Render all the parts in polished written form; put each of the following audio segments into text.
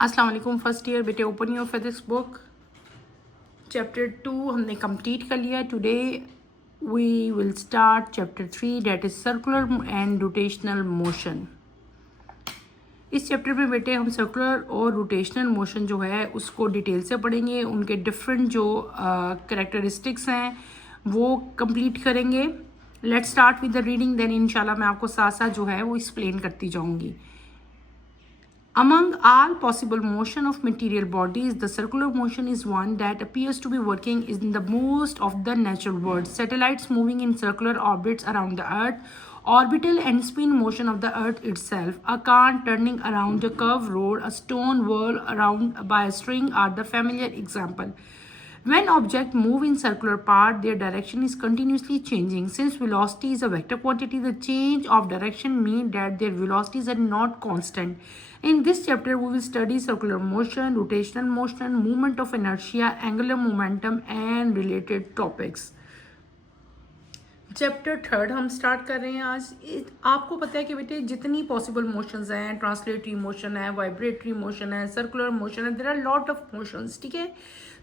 अस्सलाम वालेकुम first year बेटे, open your physics book. Chapter 2 हमने कंप्लीट कर लिया। Today we will start chapter 3 that is circular and rotational motion. इस चैप्टर में बेटे हम सर्कुलर और रोटेशनल मोशन जो है उसको डिटेल से पढ़ेंगे, उनके डिफरेंट जो करेक्टरिस्टिक्स हैं वो कंप्लीट करेंगे। Let's start with the reading, then इंशाल्लाह मैं आपको साथ साथ जो है वो एक्सप्लेन करती जाऊंगी। Among all possible motion of material bodies, the circular motion is one that appears to be working in the most of the natural world. Satellites moving in circular orbits around the Earth, orbital and spin motion of the Earth itself, a car turning around a curved road, a stone wall around by a string are the familiar example. When objects move in circular path, their direction is continuously changing. Since velocity is a vector quantity, the change of direction means that their velocities are not constant. In this chapter, we will study circular motion, rotational motion, movement of inertia, angular momentum, and related topics. Chapter 3 हम start कर रहे हैं आज। आपको पता है कि बेटे जितनी पॉसिबल मोशंस हैं, ट्रांसलेटरी मोशन है, वाइब्रेटरी मोशन है, सर्कुलर मोशन है, there are lot of motions, ठीक है।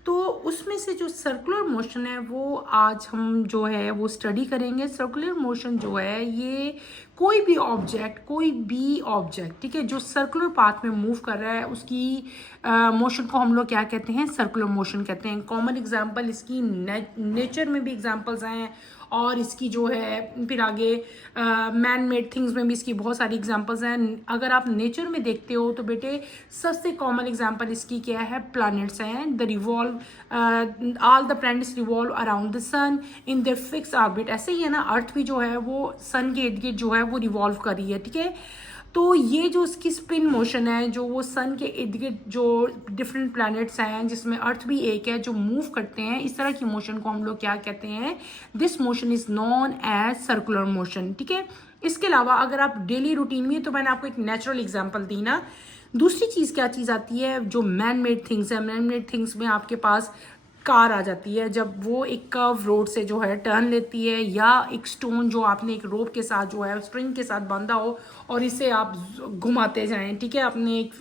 तो उसमें से जो सर्कुलर मोशन है वो आज हम जो है वो स्टडी करेंगे। सर्कुलर मोशन जो है ये कोई भी ऑब्जेक्ट ठीक है जो सर्कुलर पाथ में मूव कर रहा है उसकी मोशन को हम लोग क्या कहते हैं, सर्कुलर मोशन कहते हैं। कॉमन एग्जांपल इसकी नेचर में भी एग्जांपल्स हैं और इसकी जो है फिर आगे मैन मेड थिंग्स में भी इसकी बहुत सारी एग्जांपल्स हैं। अगर आप नेचर में देखते हो तो बेटे सबसे कॉमन एग्जांपल इसकी क्या है, प्लैनेट्स हैं। The revolve all the planets revolve around the sun in their fix orbit. ऐसे ही है ना, अर्थ भी जो है वो सन के इर्द गिर्द जो है वो रिवॉल्व कर रही है, ठीक है। तो ये जो इसकी स्पिन मोशन है जो वो सन के इर्द गिर्द जो डिफरेंट प्लैनेट्स हैं जिसमें अर्थ भी एक है जो मूव करते हैं, इस तरह की मोशन को हम लोग क्या कहते हैं, this motion is known as circular motion, ठीक है। इसके अलावा अगर आप डेली रूटीन में, तो मैंने आपको एक नेचुरल एग्जांपल दी ना। दूसरी चीज़ क्या चीज़ आती है, जो मैन मेड थिंग्स है। मैन मेड थिंग्स में आपके पास कार आ जाती है जब वो एक कर्व रोड से जो है टर्न लेती है, या एक स्टोन जो आपने एक रोप के साथ जो है स्ट्रिंग के साथ बांधा हो और इसे आप घुमाते जाएं, ठीक है। आपने एक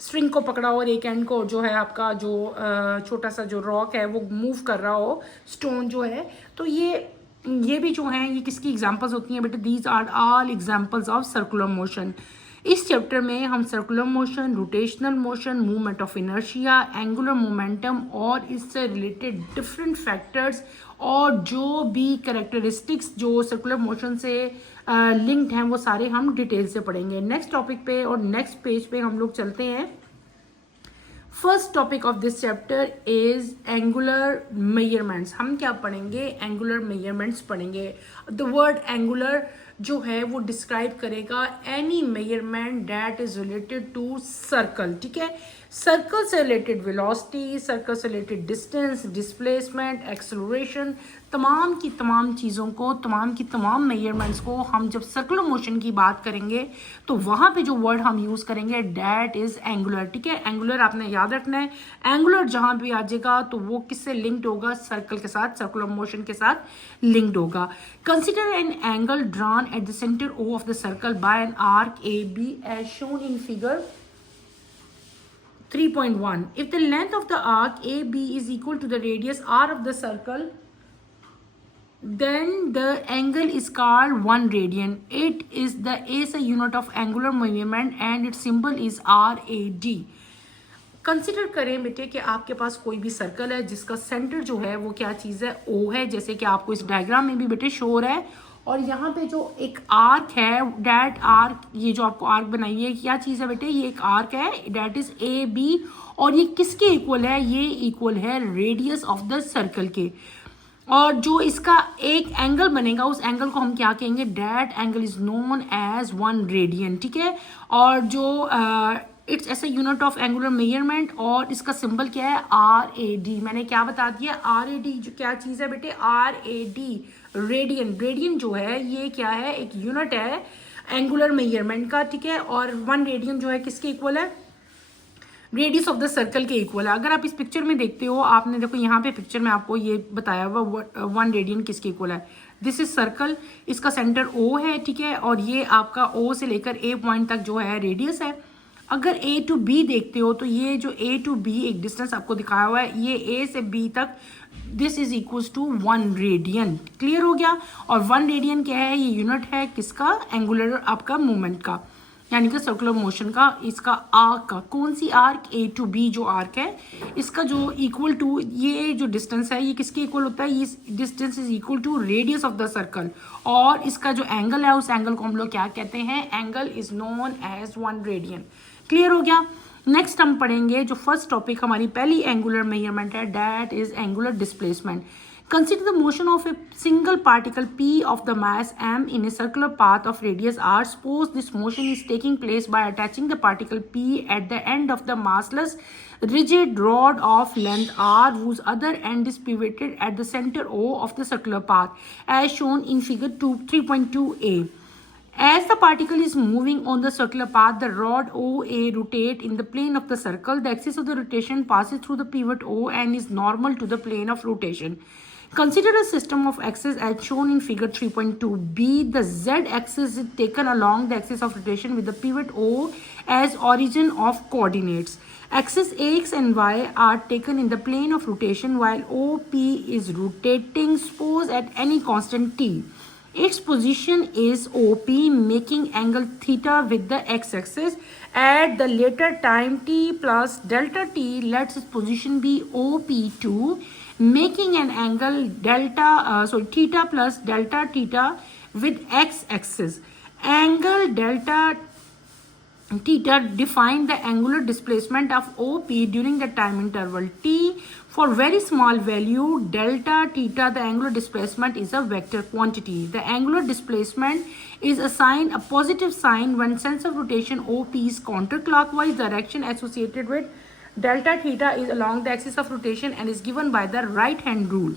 स्ट्रिंग को पकड़ा और एक एंड को जो है आपका जो छोटा सा जो रॉक है वो मूव कर रहा हो, स्टोन जो है। तो ये भी जो हैं ये किसकी एग्जांपल्स होती हैं बेटे, these are all examples of circular motion. इस चैप्टर में हम circular motion, rotational motion, movement of inertia, angular momentum और इससे रिलेटेड डिफरेंट फैक्टर्स और जो भी कैरेक्टरिस्टिक्स जो सर्कुलर मोशन से लिंक्ड हैं वो सारे हम डिटेल से पढ़ेंगे। नेक्स्ट टॉपिक पे और नेक्स्ट पेज पे हम लोग चलते हैं। First topic of this chapter is angular measurements. हम क्या पढ़ेंगे, एंगुलर मेजरमेंट्स पढ़ेंगे। द वर्ड एंगुलर जो है वो डिस्क्राइब करेगा any measurement that is related to circle, ठीक है। सर्कल से रिलेटेड वेलोसिटी, सर्कल से रिलेटेड डिस्टेंस, डिस्प्लेसमेंट, एक्सेलरेशन, तमाम की तमाम चीज़ों को, तमाम की तमाम मेजरमेंट्स को हम जब सर्कुलर मोशन की बात करेंगे तो वहाँ पे जो वर्ड हम यूज़ करेंगे डैट इज़ एंगुलर, ठीक है। एंगुलर आपने याद रखना है। एंगुलर जहाँ भी आ जाएगा तो वो किससे लिंक्ड होगा, सर्कल के साथ, सर्कुलर मोशन के साथ लिंक्ड होगा। Consider an angle drawn at the center O of the circle by an arc AB as shown in figure 3.1. If the length of the arc AB is equal to the radius R of the circle, then the angle is called 1 radian. It is the A is a unit of angular measurement and its symbol is RAD. Consider करें बेटे कि आपके पास कोई भी circle है जिसका centre जो है वो क्या चीज़ है, O है, जैसे कि आपको इस डायग्राम में भी बेटे शो हो रहा है। और यहाँ पे जो एक आर्क है, डैट आर्क, ये जो आपको आर्क बनाई है क्या चीज़ है बेटे, ये एक आर्क है, डैट इज AB। और ये किसके इक्वल है, ये इक्वल है रेडियस ऑफ द सर्कल के। और जो इसका एक एंगल बनेगा उस एंगल को हम क्या कहेंगे, that angle is known as 1 radian, ठीक है। और जो इट्स ऐसा यूनिट ऑफ एंगुलर मेजरमेंट और इसका सिंबल क्या है, RAD। मैंने क्या बता दिया, RAD जो क्या चीज़ है बेटे, RAD रेडियन। रेडियन जो है ये क्या है, एक यूनिट है एंगुलर मेजरमेंट का, ठीक है। और 1 रेडियन जो है किसके इक्वल है, रेडियस ऑफ द सर्कल के इक्वल है। अगर आप इस पिक्चर में देखते हो, आपने देखो यहाँ पे पिक्चर में आपको ये बताया हुआ 1 रेडियन किसके इक्वल है, दिस इज सर्कल, इसका सेंटर O है, ठीक है। और ये आपका O से लेकर A पॉइंट तक जो है रेडियस है। अगर ए टू बी देखते हो तो ये जो ए टू बी एक डिस्टेंस आपको दिखाया हुआ है, ये ए से बी तक this is equal to 1 radian. Clear हो गया। और 1 रेडियन क्या है, ये यूनिट है किसका, एंगुलर आपका मूवमेंट का, यानी कि सर्कुलर मोशन का, इसका आर्क का। कौन सी आर्क, ए टू बी जो आर्क है, इसका जो इक्वल टू ये जो डिस्टेंस है ये किसके इक्वल होता है, ये distance is equal to radius of the circle. और इसका जो एंगल है उस एंगल को हम लोग क्या कहते हैं, angle is known as 1 radian. Clear हो गया। नेक्स्ट हम पढ़ेंगे जो फर्स्ट टॉपिक हमारी पहली एंगुलर मेजरमेंट है, that is angular displacement. Consider the motion of a single particle p of the mass m in a circular path of radius r. Suppose this motion is taking place by attaching the particle p at the end of the massless rigid rod of length r, whose other end is pivoted at the center O of the circular path, as shown in figure 3.2a. As the particle is moving on the circular path, the rod OA rotates in the plane of the circle. The axis of the rotation passes through the pivot O and is normal to the plane of rotation. Consider a system of axes as shown in figure 3.2b. The z-axis is taken along the axis of rotation with the pivot O as origin of coordinates. Axes x and y are taken in the plane of rotation while OP is rotating, suppose at any constant t. Its position is OP, making angle theta with the x-axis. At the later time t plus delta t, let its position be OP2, making an angle theta plus delta theta with x-axis. Angle delta theta define the angular displacement of OP during the time interval t. For very small value delta theta, the angular displacement is a vector quantity. The angular displacement is assigned a positive sign when sense of rotation OP is counterclockwise direction associated with delta theta is along the axis of rotation and is given by the right hand rule.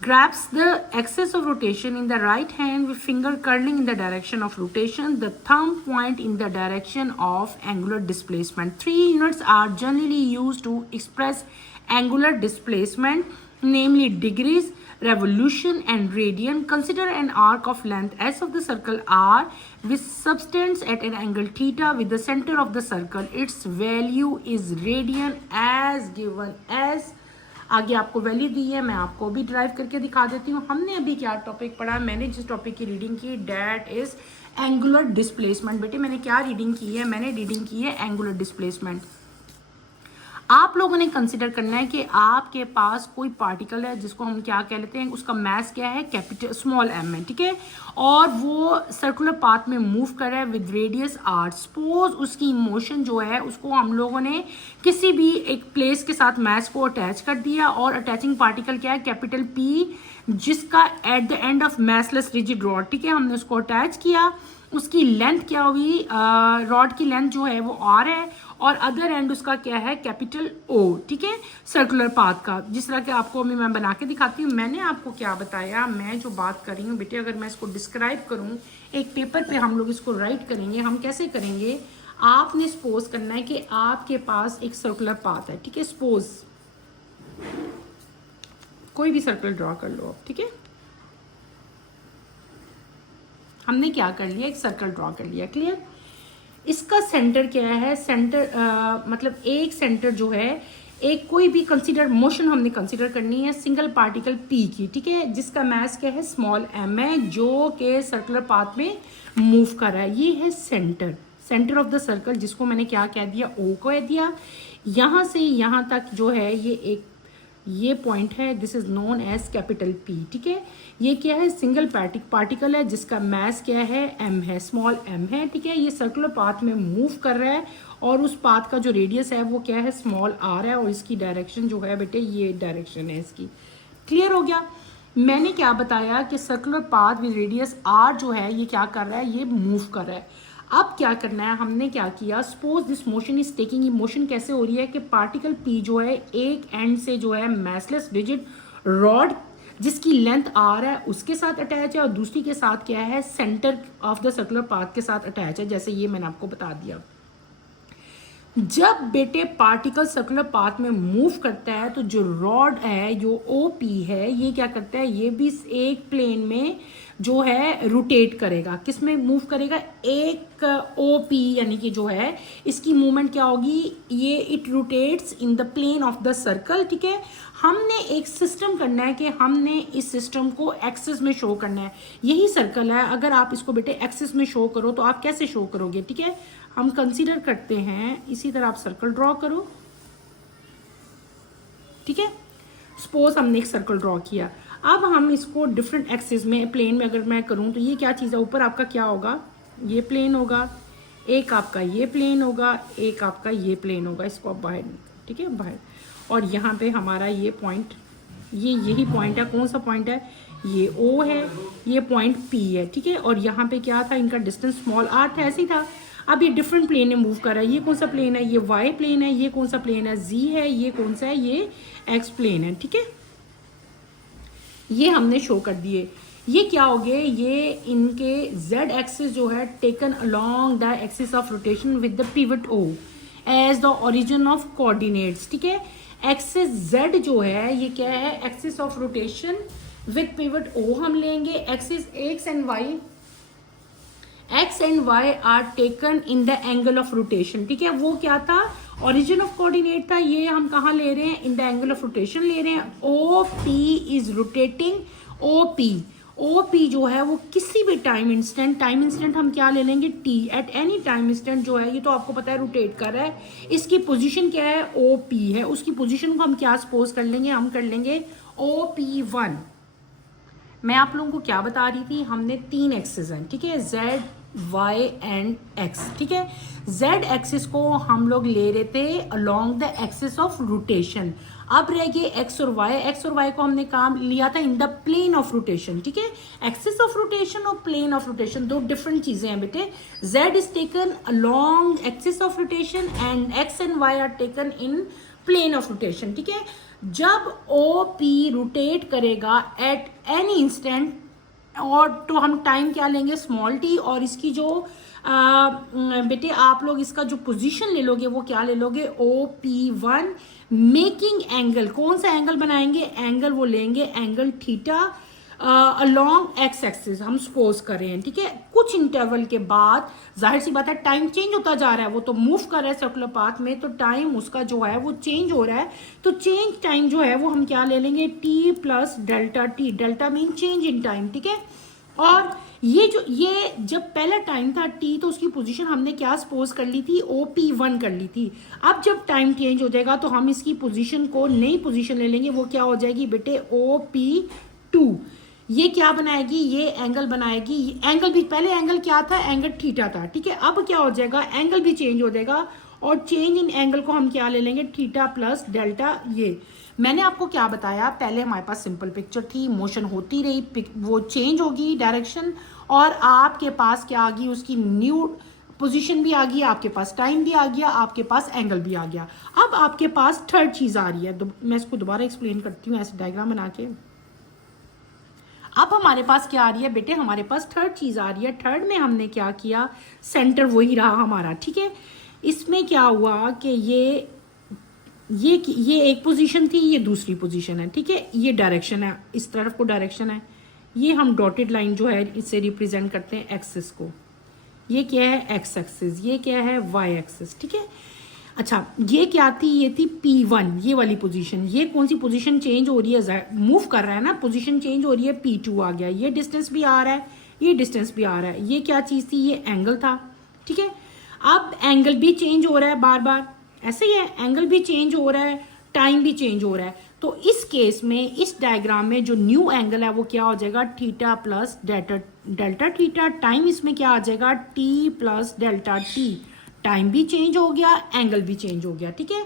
Grasp the axis of rotation in the right hand with finger curling in the direction of rotation, the thumb point in the direction of angular displacement. 3 units are generally used to express angular displacement, namely degrees, revolution and radian. Consider an arc of length s of the circle r which subtends at an angle theta with the center of the circle. Its value is radian as given as, आगे आपको value दी है, मैं आपको भी drive करके दिखा देती हूँ। हमने अभी क्या टॉपिक पढ़ा, मैंने जिस टॉपिक की रीडिंग की डैट इज एंगुलर डिस्प्लेसमेंट। बेटे मैंने क्या रीडिंग की है, मैंने रीडिंग की है एंगुलर डिस्प्लेसमेंट। आप लोगों ने कंसिडर करना है कि आपके पास कोई पार्टिकल है जिसको हम क्या कह लेते हैं, उसका मास क्या है, कैपिटल स्मॉल m है, ठीक है, और वो सर्कुलर पाथ में मूव कर रहा है विद रेडियस r। सपोज उसकी मोशन जो है उसको हम लोगों ने किसी भी एक प्लेस के साथ मास को अटैच कर दिया, और अटैचिंग पार्टिकल क्या है, कैपिटल P, जिसका at the end of massless rigid rod, ठीक है, हमने उसको अटैच किया। उसकी लेंथ क्या हुई, रॉड की लेंथ जो है वो r है, और अदर एंड उसका क्या है, कैपिटल O, ठीक है, सर्कुलर पाथ का। जिस तरह के आपको अभी मैं बना के दिखाती हूँ। मैंने आपको क्या बताया, मैं जो बात कर रही हूँ बेटे, अगर मैं इसको डिस्क्राइब करूँ एक पेपर पे, हम लोग इसको राइट करेंगे। हम कैसे करेंगे, आपने सपोज करना है कि आपके पास एक सर्कुलर पाथ है, ठीक है, सपोज कोई भी सर्कल ड्रॉ कर लो, ठीक है। हमने क्या कर लिया, एक सर्कल ड्रॉ कर लिया, क्लियर। इसका सेंटर क्या है, सेंटर मतलब एक सेंटर जो है, एक कोई भी कंसीडर मोशन हमने कंसीडर करनी है सिंगल पार्टिकल पी की, ठीक है, जिसका मास क्या है, स्मॉल m है, जो के सर्कुलर पाथ में मूव कर रहा है। ये है सेंटर ऑफ द सर्कल, जिसको मैंने क्या कह दिया, O कह दिया। यहाँ से यहाँ तक जो है ये पॉइंट है, this is known as capital P, ठीक है। ये क्या है, सिंगल पार्टिकल है जिसका मास क्या है, m है, स्मॉल m है, ठीक है। ये सर्कुलर पाथ में मूव कर रहा है, और उस पाथ का जो रेडियस है वो क्या है, स्मॉल r है, और इसकी डायरेक्शन जो है बेटे, ये डायरेक्शन है इसकी। क्लियर हो गया। मैंने क्या बताया कि circular path with radius r जो है ये क्या कर रहा है, ये मूव कर रहा है। अब क्या करना है, हमने क्या किया, suppose this motion is taking, ये मोशन कैसे हो रही है कि पार्टिकल P जो है एक एंड से जो है मैसलेस रिजिड रॉड जिसकी लेंथ r है उसके साथ अटैच है, और दूसरी के साथ क्या है, centre of the circular path के साथ अटैच है, जैसे ये मैंने आपको बता दिया। जब बेटे पार्टिकल सर्कुलर पाथ में मूव करता है तो जो रॉड है, जो OP है, ये क्या करता है, ये भी एक प्लेन में जो है रोटेट करेगा, किस में मूव करेगा, एक OP यानी कि जो है इसकी मूवमेंट क्या होगी, ये it rotates in the plane of the circle. ठीक है, हमने एक सिस्टम करना है कि हमने इस सिस्टम को एक्सिस में शो करना है। यही सर्कल है, अगर आप इसको बेटे एक्सिस में शो करो तो आप कैसे शो करोगे। ठीक है, हम कंसीडर करते हैं इसी तरह आप सर्कल ड्रॉ करो। ठीक है, सपोज हमने एक सर्कल ड्रॉ किया, अब हम इसको डिफरेंट एक्सिस में प्लेन में अगर मैं करूं तो ये क्या चीज़ है, ऊपर आपका क्या होगा, ये प्लेन होगा, एक आपका ये प्लेन होगा, एक आपका ये प्लेन होगा, इसको आप बाहर, ठीक है बाहर, और यहाँ पे हमारा ये पॉइंट, ये यही पॉइंट है, कौन सा पॉइंट है, ये O है, ये पॉइंट P है। ठीक है, और यहाँ पे क्या था, इनका डिस्टेंस स्मॉल r था, ऐसे ही था। अब ये डिफरेंट प्लेन में मूव कर रहा है, ये कौन सा प्लेन है, ये y प्लेन है, ये कौन सा प्लेन है, z है, ये कौन सा है, ये x प्लेन है। ठीक है, ये हमने शो कर दिए। ये क्या हो गए, ये इनके z एक्सिस जो है taken along the axis of rotation with the pivot O as the origin of coordinates. ठीक है, एक्सिस z जो है ये क्या है, axis of rotation with pivot O हम लेंगे। Axis x and y are taken in the angle of rotation. ठीक है, वो क्या था, ओरिजिन ऑफ कोऑर्डिनेट था, ये हम कहाँ ले रहे हैं, इन द एंगल ऑफ रोटेशन ले रहे हैं। OP इज रोटेटिंग, OP जो है वो किसी भी टाइम इंस्टेंट हम क्या ले लेंगे, T, at any time instant जो है, ये तो आपको पता है रोटेट कर रहा है, इसकी पोजीशन क्या है, OP है, उसकी पोजीशन को हम क्या सपोज कर लेंगे, हम कर लेंगे OP1। मैं आप लोगों को क्या बता रही थी, हमने 3 एक्सिस हैं। ठीक है, Z, Y एंड X। ठीक है, Z एक्सिस को हम लोग ले रहे थे along the axis of rotation. अब रह गए X और Y को हमने काम लिया था in the plane of rotation. ठीक है, एक्सिस ऑफ रोटेशन और प्लेन ऑफ रोटेशन दो डिफरेंट चीजें हैं बेटे। Z is taken along axis of rotation and X and Y are taken in plane of rotation. ठीक है, जब OP रोटेट करेगा एट एनी इंस्टेंट, और तो हम टाइम क्या लेंगे, स्मॉल t, और इसकी जो बेटे आप लोग इसका जो पोजीशन ले लोगे वो क्या ले लोगे, OP1, मेकिंग एंगल, कौन सा एंगल बनाएंगे, एंगल वो लेंगे angle theta along x axis हम सपोज कर रहे हैं। ठीक है, कुछ इंटरवल के बाद जाहिर सी बात है टाइम चेंज होता जा रहा है, वो तो मूव कर रहा है सर्कुलर पाथ में, तो टाइम उसका जो है वो चेंज हो रहा है, तो चेंज टाइम जो है वो हम क्या ले लेंगे, T plus delta T, delta mean change in time. ठीक है, और ये जब पहला टाइम था T, तो उसकी पोजीशन हमने क्या सपोज कर ली थी, OP1 कर ली थी। अब जब टाइम चेंज हो जाएगा तो हम इसकी पोजीशन को नई पोजीशन ले लेंगे, वो क्या हो जाएगी बेटे, OP2। ये क्या बनाएगी, ये एंगल बनाएगी, एंगल भी, पहले एंगल क्या था, एंगल थीटा था। ठीक है, अब क्या हो जाएगा, एंगल भी चेंज हो जाएगा, और चेंज इन एंगल को हम क्या ले लेंगे, थीटा प्लस डेल्टा। ये मैंने आपको क्या बताया, पहले हमारे पास सिंपल पिक्चर थी, मोशन होती रही, वो चेंज होगी डायरेक्शन, और आपके पास क्या आ गई, उसकी न्यू पोजीशन भी आ गई, आपके पास टाइम भी आ गया, आपके पास एंगल भी आ गया। अब आपके पास थर्ड चीज आ रही है, मैं इसको दोबारा एक्सप्लेन करती हूँ ऐसे डायग्राम बना के। अब हमारे पास क्या आ रही है बेटे, हमारे पास थर्ड चीज आ रही है। थर्ड में हमने क्या किया, सेंटर वही रहा हमारा। ठीक है, इसमें क्या हुआ कि ये एक पोजीशन थी, ये दूसरी पोजीशन है। ठीक है, ये डायरेक्शन है, इस तरफ को डायरेक्शन है, ये हम डॉटेड लाइन जो है इससे रिप्रेजेंट करते हैं एक्सिस को। ये क्या है, एक्स एक्सिस, ये क्या है, वाई एक्सिस। ठीक है, अच्छा ये क्या थी, ये थी P1, ये वाली पोजीशन। ये कौन सी पोजीशन चेंज हो रही है, मूव कर रहा है ना, पोजीशन चेंज हो रही है, P2 आ गया, ये डिस्टेंस भी आ रहा है, ये डिस्टेंस भी आ रहा है। ये क्या चीज थी, ये एंगल था। ठीक है, अब एंगल भी चेंज हो रहा है बार बार, ऐसे ही है, एंगल भी चेंज हो रहा है, टाइम भी चेंज हो रहा है। तो इस केस में, इस डायग्राम में जो न्यू एंगल है वो क्या हो जाएगा, theta plus delta theta. Time इसमें क्या आ जाएगा, T plus delta T, time भी चेंज हो गया, एंगल भी चेंज हो गया। ठीक है,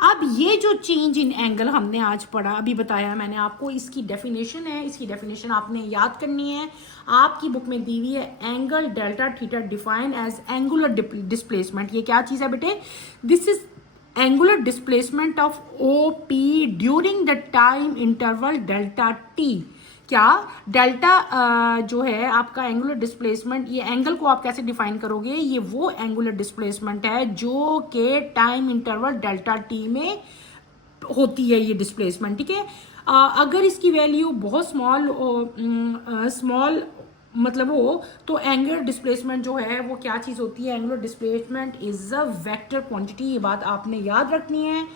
अब ये जो चेंज इन एंगल हमने आज पढ़ा, अभी बताया मैंने आपको, इसकी डेफिनेशन है, इसकी डेफिनेशन आपने याद करनी है, आपकी बुक में दी हुई है। Angle delta theta define as angular displacement. ये क्या चीज है बेटे, this is angular displacement of OP during the time interval delta T। क्या डेल्टा जो है आपका एंगुलर डिस्प्लेसमेंट, ये एंगल को आप कैसे डिफाइन करोगे, ये वो एंगुलर डिस्प्लेसमेंट है जो के टाइम इंटरवल डेल्टा T में होती है, ये डिस्प्लेसमेंट। ठीक है, अगर इसकी वैल्यू बहुत स्मॉल मतलब हो तो एंगुलर डिस्प्लेसमेंट जो है वो क्या चीज़ होती है, angular displacement is a vector quantity, ये बात आपने याद रखनी है।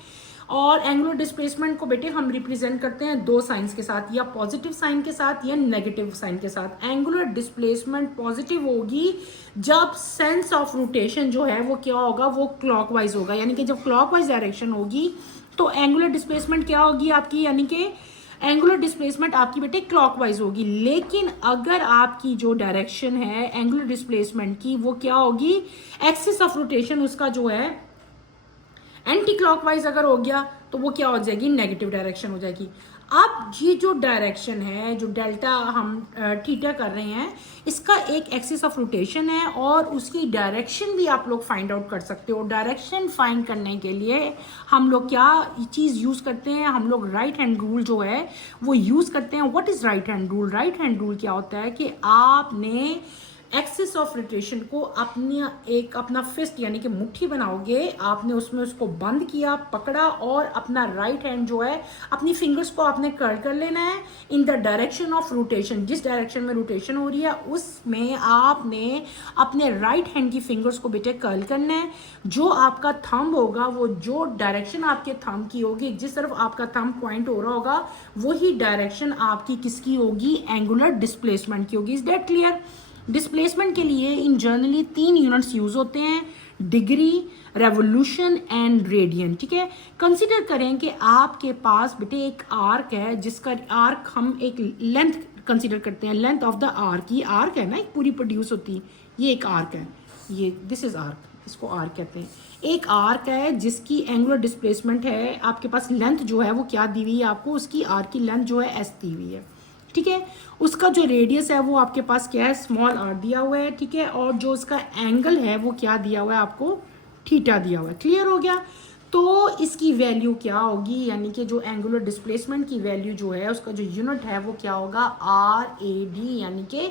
और एंगुलर डिस्प्लेसमेंट को बेटे हम रिप्रेजेंट करते हैं दो साइंस के साथ, या पॉजिटिव साइन के साथ या नेगेटिव साइन के साथ। एंगुलर डिस्प्लेसमेंट पॉजिटिव होगी जब सेंस ऑफ रोटेशन जो है वो क्या होगा, वो क्लॉकवाइज होगा, यानी कि जब क्लॉकवाइज डायरेक्शन होगी तो एंगुलर डिस्प्लेसमेंट क्या होगी आपकी, यानी कि एंगुलर डिस्प्लेसमेंट आपकी बेटे क्लॉकवाइज होगी। लेकिन अगर आपकी जो डायरेक्शन है एंगुलर डिस्प्लेसमेंट की वो क्या होगी, एक्सिस ऑफ रोटेशन उसका जो है एंटी क्लॉकवाइज अगर हो गया तो वो क्या हो जाएगी, नेगेटिव डायरेक्शन हो जाएगी। अब ये जो डायरेक्शन है, जो डेल्टा हम थीटा कर रहे हैं, इसका एक एक्सिस ऑफ रोटेशन है और उसकी डायरेक्शन भी आप लोग फाइंड आउट कर सकते हो। डायरेक्शन फाइंड करने के लिए हम लोग क्या चीज़ यूज़ करते हैं, हम लोग राइट हैंड रूल जो है वो यूज़ करते हैं। What is right hand rule? Right hand rule क्या होता है कि आपने एक्सिस ऑफ रोटेशन को अपना फिस्ट यानी कि मुट्ठी बनाओगे, आपने उसमें उसको बंद किया, पकड़ा और अपना राइट हैंड जो है अपनी फिंगर्स को आपने कर्ल कर लेना है in the direction of rotation. जिस डायरेक्शन में रोटेशन हो रही है उसमें आपने अपने राइट हैंड की फिंगर्स को बेटे कर्ल करना है। जो आपका थंब होगा, वो जो डायरेक्शन आपके थंब की होगी, जिस तरफ आपका थंब पॉइंट हो रहा होगा, वही डायरेक्शन आपकी किसकी होगी, एंगुलर डिस्प्लेसमेंट की होगी। Is that clear? डिस्प्लेसमेंट के लिए इन जनरली 3 यूनिट्स यूज होते हैं, डिग्री, रेवोल्यूशन एंड रेडियन। ठीक है, कंसीडर करें कि आपके पास बेटे एक आर्क है, जिसका आर्क हम एक लेंथ कंसीडर करते हैं, लेंथ ऑफ द आर्क। ये आर्क है ना, एक पूरी प्रोड्यूस होती है, ये एक आर्क है, ये दिस इज आर्क, इसको आर्क कहते हैं। एक आर्क है जिसकी एंगुलर डिस्प्लेसमेंट है, आपके पास लेंथ जो है वो क्या दी हुई है आपको, उसकी आर्क की लेंथ जो है एस दी हुई है। ठीक है, उसका जो रेडियस है वो आपके पास क्या है, स्मॉल आर दिया हुआ है। ठीक है, और जो उसका एंगल है वो क्या दिया हुआ है आपको, थीटा दिया हुआ है। क्लियर हो गया? तो इसकी वैल्यू क्या होगी, यानी कि जो एंगुलर डिस्प्लेसमेंट की वैल्यू जो है उसका जो यूनिट है वो क्या होगा, RAD, यानी कि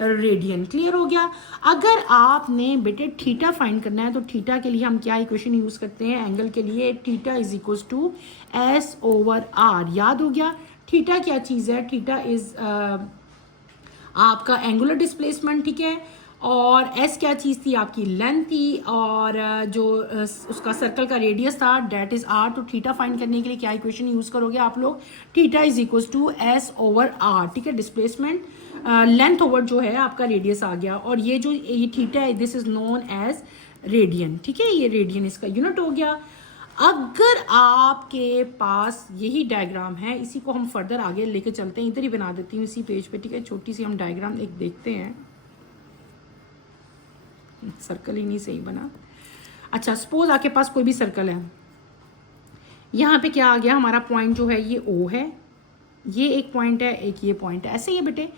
रेडियन। क्लियर हो गया? अगर आपने बेटे थीटा फाइंड करना है तो थीटा के लिए हम क्या इक्वेशन यूज करते हैं, एंगल के लिए theta is equal to S/R। याद हो गया? थीटा क्या चीज़ है, थीटा इज आपका एंगुलर डिस्प्लेसमेंट। ठीक है, और एस क्या चीज़ थी, आपकी लेंथ थी, और जो उसका सर्कल का रेडियस था डेट इज आर। तो थीटा फाइंड करने के लिए क्या इक्वेशन यूज करोगे आप लोग, theta is equal to S/R। ठीक है, डिस्प्लेसमेंट लेंथ ओवर जो है आपका रेडियस आ गया, और ये जो ये थीटा है this is known as radian. ठीक है, ये रेडियन इसका यूनिट हो गया। अगर आपके पास यही डायग्राम है, इसी को हम फर्दर आगे लेके चलते हैं, इधर ही बना देती हूँ इसी पेज पे। ठीक है, छोटी सी हम डायग्राम एक देखते हैं, सर्कल ही नहीं सही बना। अच्छा, सपोज आपके पास कोई भी सर्कल है, यहाँ पे क्या आ गया, हमारा पॉइंट जो है ये O है, ये एक पॉइंट है, एक ये पॉइंट है, ऐसे ही बेटे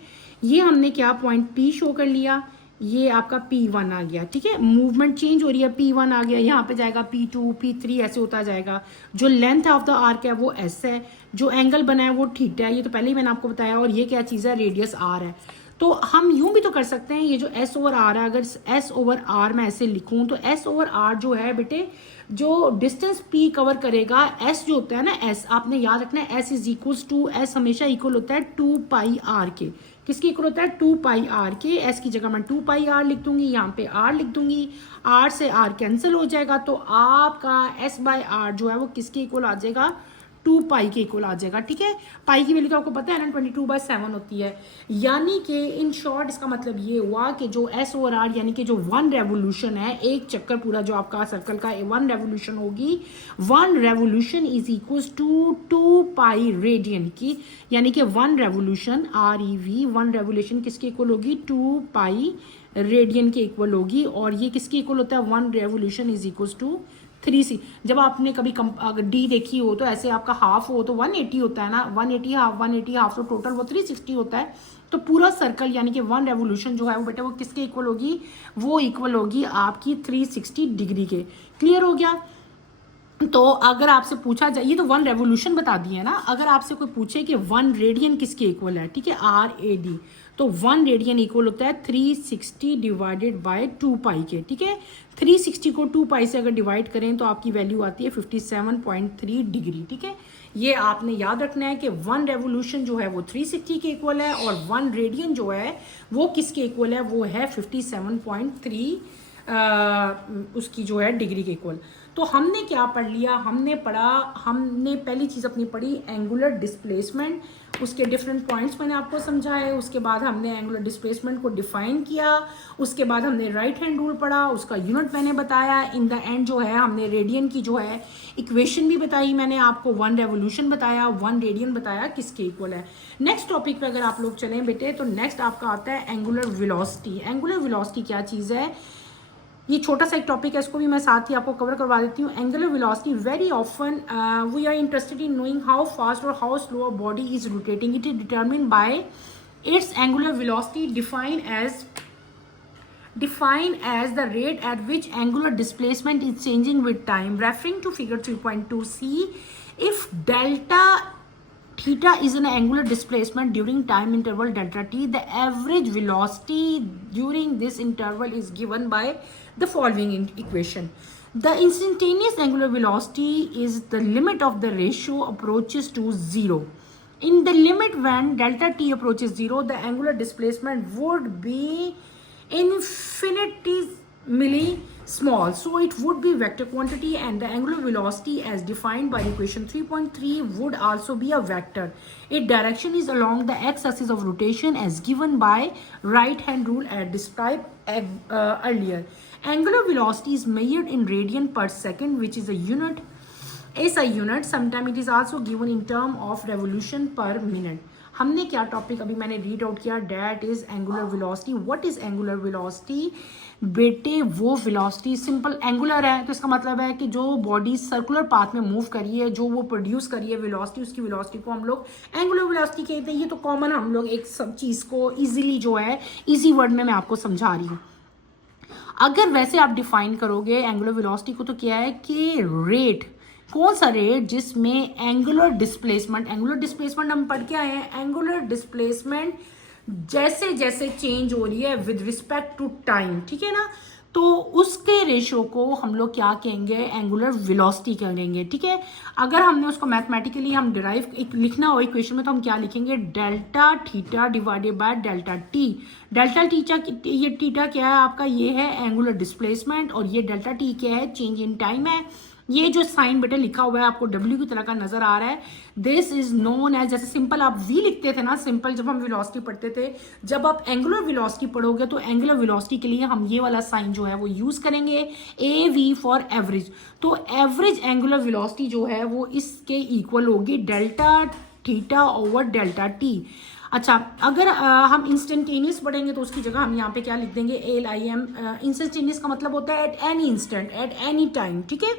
ये हमने क्या पॉइंट P शो कर लिया, ये आपका P1 आ गया। ठीक है, मूवमेंट चेंज हो रही है, P1 आ गया, यहाँ पे जाएगा P2, P3, ऐसे होता जाएगा। जो लेंथ ऑफ द आर्क है वो S है, जो एंगल बना है वो थीटा है, ये तो पहले ही मैंने आपको बताया, और ये क्या चीज़ है, रेडियस R है। तो हम यूं भी तो कर सकते हैं, ये जो S/R है, अगर S/R मैं ऐसे लिखूं तो S/R जो है बेटे, जो डिस्टेंस P कवर करेगा, S जो होता है ना, S आपने याद रखना है, S is equal to, S हमेशा इक्वल होता है 2πr के। किसके इक्वल होता है, 2πr के। S की जगह मैं 2πr लिख दूंगी, यहाँ पे R लिख दूंगी, R से R कैंसिल हो जाएगा, तो आपका S/R जो है वो किसके इक्वल आ जाएगा, 2π के इक्वल आ जाएगा। ठीक है, पाई की वैल्यू तो आपको पता है ना, 22/7 होती है। यानी कि इन शॉर्ट इसका मतलब ये हुआ कि जो S/R यानी कि जो 1 रेवोल्यूशन है, एक चक्कर पूरा जो आपका सर्कल का 1 रेवोल्यूशन होगी, 1 revolution is equal to 2π radian की, यानी कि 1 रेवोल्यूशन ReV, 1 रेवोल्यूशन किसके इक्वल होगी, 2π रेडियन के इक्वल होगी। और ये किसके इक्वल होता है, 1 revolution is equal to 3C। जब आपने कभी अगर D देखी हो तो ऐसे आपका हाफ हो तो 180 होता है ना, 180 हाफ, 180 हाफ, तो टोटल वो 360 होता है। तो पूरा सर्कल यानी कि 1 रेवोल्यूशन जो है वो बेटा वो किसके इक्वल होगी, वो इक्वल होगी आपकी 360 डिग्री के। क्लियर हो गया? तो अगर आपसे पूछा जाए, ये तो 1 रेवोल्यूशन बता दिए ना, अगर आपसे कोई पूछे कि 1 रेडियन किसके इक्वल है, ठीक है, RAD, तो 1 रेडियन इक्वल होता है 360 डिवाइडेड बाय 2π के। ठीक है, 360 को 2π से अगर डिवाइड करें तो आपकी वैल्यू आती है 57.3 डिग्री। ठीक है, ये आपने याद रखना है कि 1 रेवोल्यूशन जो है वो 360 के इक्वल है और 1 रेडियन जो है वो किसके इक्वल है, वो है 57.3 उसकी जो है डिग्री के इक्वल। तो हमने क्या पढ़ लिया, हमने पहली चीज़ अपनी पढ़ी एंगुलर डिस्प्लेसमेंट, उसके डिफरेंट पॉइंट्स मैंने आपको समझाए, उसके बाद हमने एंगुलर डिस्प्लेसमेंट को डिफाइन किया, उसके बाद हमने राइट हैंड रूल पढ़ा, उसका यूनिट मैंने बताया, इन द एंड जो है हमने रेडियन की जो है इक्वेशन भी बताई मैंने आपको, 1 रेवोल्यूशन बताया, 1 रेडियन बताया किसके इक्वल है। नेक्स्ट टॉपिक पे अगर आप लोग चलें बेटे तो नेक्स्ट आपका आता है एंगुलर वेलोसिटी। एंगुलर वेलोसिटी क्या चीज़ है, ये छोटा सा एक टॉपिक है, इसको भी मैं साथ ही आपको कवर करवा देती हूँ। Angular velocity, very often we are interested in knowing how fast और how slow a body is rotating. It is determined by its angular velocity defined as the rate at which angular displacement is changing with time. Referring to figure 3.2c, if delta theta is an angular displacement during time interval delta t, the average velocity during this interval is given by the following equation. The instantaneous angular velocity is the limit of the ratio approaches to 0. In the limit when delta t approaches 0, the angular displacement would be infinitesimally small, so it would be vector quantity, and the angular velocity as defined by equation 3.3 would also be a vector. Its direction is along the x-axis of rotation as given by right hand rule as described earlier. Angular velocity is measured in radian per second, which is a unit. SI unit. Sometimes it is also given in term of revolution per minute. हमने क्या topic अभी मैंने read out किया, that is angular velocity. What is angular velocity बेटे, वो velocity simple angular है तो इसका मतलब है कि जो बॉडी सर्कुलर पाथ में मूव करी है, जो वो प्रोड्यूस करी है वेलोसिटी, उसकी वेलोसिटी को हम लोग एंगुलर वेलोसिटी कहते हैं। ये तो कॉमन हम लोग एक सब चीज़ को इजीली जो है इजी वर्ड में मैं आपको समझा रही हूँ। अगर वैसे आप डिफाइन करोगे एंगुलर वेलोसिटी को तो क्या है कि रेट, कौन सा रेट जिसमें एंगुलर डिस्प्लेसमेंट हम पढ़ के आए हैं, एंगुलर डिस्प्लेसमेंट जैसे जैसे चेंज हो रही है विद रिस्पेक्ट टू टाइम, ठीक है ना, तो उसके रेशो को हम लोग क्या कहेंगे, एंगुलर वेलोसिटी कहेंगे, ठीक है। अगर हमने उसको मैथमेटिकली हम डिराइव लिखना हो इक्वेशन में तो हम क्या लिखेंगे, delta theta divided by delta T. Delta theta, ये टीटा क्या है आपका, ये है एंगुलर डिस्प्लेसमेंट, और ये डेल्टा टी क्या है, चेंज इन टाइम है। ये जो साइन बेटा लिखा हुआ है आपको डब्ल्यू की तरह का नजर आ रहा है, दिस इज नोन एज, जैसे सिंपल आप वी लिखते थे ना, सिंपल जब हम वेलोसिटी पढ़ते थे, जब आप एंगुलर वेलोसिटी पढ़ोगे तो एंगुलर वेलोसिटी के लिए हम ये वाला साइन जो है वो यूज करेंगे, ए वी फॉर एवरेज। तो एवरेज एंगुलर वेलोसिटी जो है वो इसके इक्वल होगी delta theta over delta T. अच्छा, अगर हम इंस्टेंटेनियस पढ़ेंगे तो उसकी जगह हम यहाँ पे क्या लिख देंगे, LIM। इंस्टेंटेनियस का मतलब होता है eight any instant, at any time, ठीक है।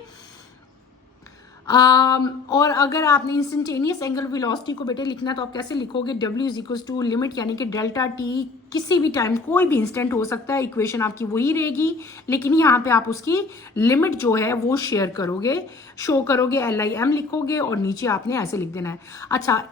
और अगर आपने इंस्टेंटेनियस एंगल वेलोसिटी को बेटे लिखना है तो आप कैसे लिखोगे, W is equal to limit, यानी कि डेल्टा टी किसी भी टाइम कोई भी इंस्टेंट हो सकता है, इक्वेशन आपकी वही रहेगी, लेकिन यहाँ पे आप उसकी लिमिट जो है वो शेयर करोगे, शो करोगे, LIM लिखोगे और नीचे आपने ऐसे लिख देना है। अच्छा,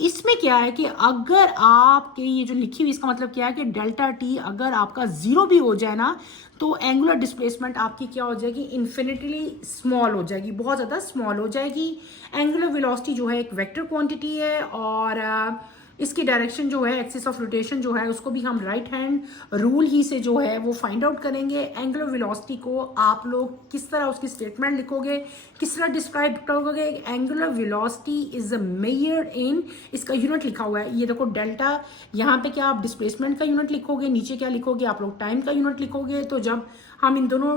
इसमें क्या है कि अगर आपके ये जो लिखी हुई, इसका मतलब क्या है कि डेल्टा टी अगर आपका 0 भी हो जाए ना तो एंगुलर डिस्प्लेसमेंट आपकी क्या हो जाएगी, इन्फिनिटली स्मॉल हो जाएगी, बहुत ज़्यादा स्मॉल हो जाएगी। एंगुलर वेलोसिटी जो है एक वेक्टर क्वांटिटी है और इसकी डायरेक्शन जो है, एक्सिस ऑफ रोटेशन जो है, उसको भी हम राइट हैंड रूल ही से जो है वो फाइंड आउट करेंगे। एंगुलर वेलोसिटी को आप लोग किस तरह उसकी स्टेटमेंट लिखोगे, किस तरह डिस्क्राइब करोगे, angular velocity is measured in, इसका यूनिट लिखा हुआ है, ये देखो डेल्टा, यहाँ पे क्या आप डिस्प्लेसमेंट का यूनिट लिखोगे, नीचे क्या लिखोगे आप लोग, टाइम का यूनिट लिखोगे। तो जब हम इन दोनों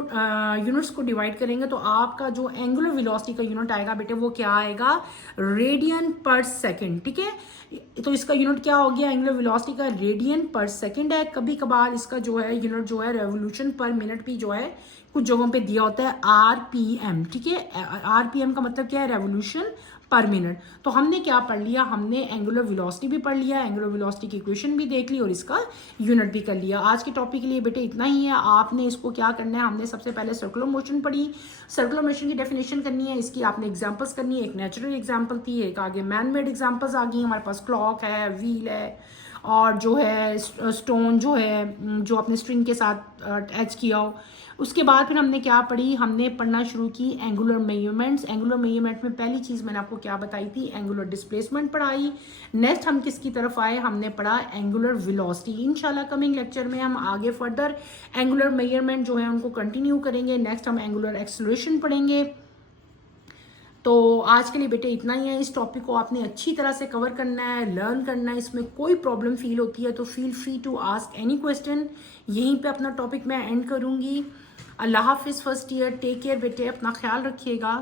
यूनिट्स को डिवाइड करेंगे तो आपका जो एंगुलर वेलोसिटी का यूनिट आएगा बेटे वो क्या आएगा, रेडियन पर सेकेंड, ठीक है। तो इसका यूनिट क्या हो गया, एंगुलर वेलोसिटी का रेडियन पर सेकेंड है। कभी कभार इसका जो है यूनिट जो है रेवोल्यूशन पर मिनट भी जो है कुछ जगहों पे दिया होता है, RPM, ठीक है। RPM का मतलब क्या है, रेवोल्यूशन पर मिनट। तो हमने क्या पढ़ लिया, हमने एंगुलर वेलोसिटी भी पढ़ लिया, एंगुलर वेलोसिटी की इक्वेशन भी देख ली और इसका यूनिट भी कर लिया। आज के टॉपिक के लिए बेटे इतना ही है। आपने इसको क्या करना है, हमने सबसे पहले सर्कुलर मोशन पढ़ी, सर्कुलर मोशन की डेफिनेशन करनी है, इसकी आपने एग्जांपल्स करनी है। एक नेचुरल एग्जांपल थी, एक आगे मैन मेड एग्जांपल्स आ गई, हमारे पास क्लॉक है, व्हील है और जो है स्टोन जो है जो अपने स्ट्रिंग के साथ अटैच किया हो। उसके बाद फिर हमने क्या पढ़ी, हमने पढ़ना शुरू की एंगुलर मेजरमेंट्स। एंगुलर मेजरमेंट में पहली चीज़ मैंने आपको क्या बताई थी, एंगुलर डिस्प्लेसमेंट पढ़ाई। नेक्स्ट हम किसकी तरफ आए, हमने पढ़ा एंगुलर वेलोसिटी। इंशाल्लाह कमिंग लेक्चर में हम आगे फर्दर एंगुलर मेजरमेंट जो है उनको कंटिन्यू करेंगे। नेक्स्ट हम एंगुलर एक्सेलरेशन पढ़ेंगे। तो आज के लिए बेटे इतना ही है। इस टॉपिक को आपने अच्छी तरह से कवर करना है, लर्न करना है। इसमें कोई प्रॉब्लम फील होती है तो feel free to ask any question. यहीं पे अपना टॉपिक मैं एंड करूंगी। अल्लाह हाफिज़ फर्स्ट ईयर, टेक केयर बेटे, अपना ख्याल रखिएगा।